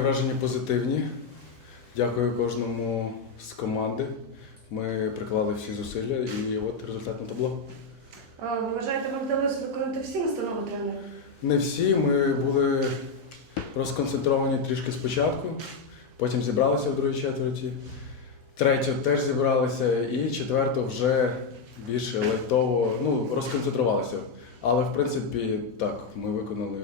враження позитивні. Дякую кожному з команди. Ми приклали всі зусилля і от результат на табло. А ви вважаєте, вам вдалося виконати всі настанови тренера? Не всі, ми були розконцентровані трішки спочатку, потім зібралися в другій четверті. Третю теж зібралися, і четверту вже більше лайтово, ну, розконцентрувалися. Але в принципі так, ми виконали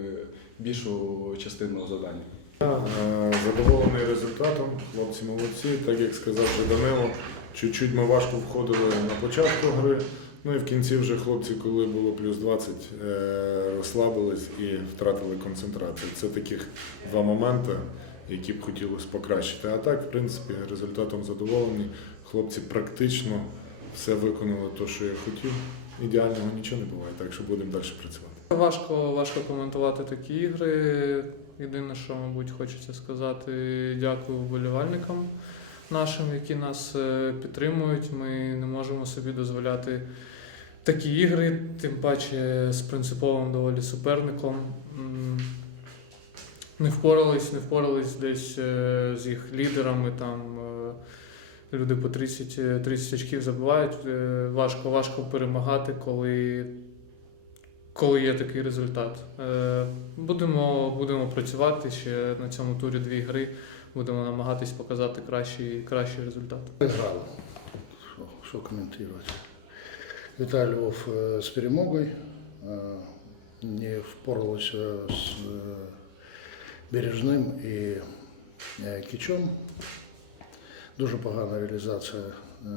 більшу частину завдання. Е, Задоволений результатом, хлопці молодці. Так як сказав вже Данило, чуть-чуть ми важко входили на початку гри. Ну і в кінці вже хлопці, коли було плюс 20, е, розслабились і втратили концентрацію. Це таких два моменти, які б хотілося покращити. А так, в принципі, результатом задоволені. Хлопці практично все виконали те, що я хотів. Ідеального нічого не буває, так що будемо далі працювати. Важко, важко коментувати такі ігри. Єдине, що, мабуть, хочеться сказати, дякую вболівальникам нашим, які нас е, підтримують. Ми не можемо собі дозволяти такі ігри, тим паче з принциповим доволі суперником. Не впорались, не впорались десь е, з їх лідерами. Там е, люди по 30, е, 30 очків забивають. Е, Важко, важко перемагати, коли коли є такий результат. Е, Будемо, будемо працювати ще на цьому турі дві гри. Будемо намагатись показати кращий, кращий результат. Играл. Что, что комментировать? Виталий Львов э, с перемогой. э, Не впоралась э, с э, Бережним і э, Кічом. Дуже погана реалізація е,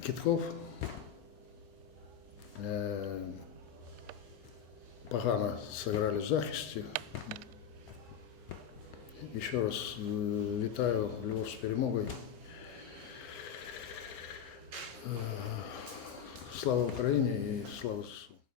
Кітков. Погано сыграли в захисті. Еще раз э, вітаю Львов з перемогою. Е, Слава Україні і слава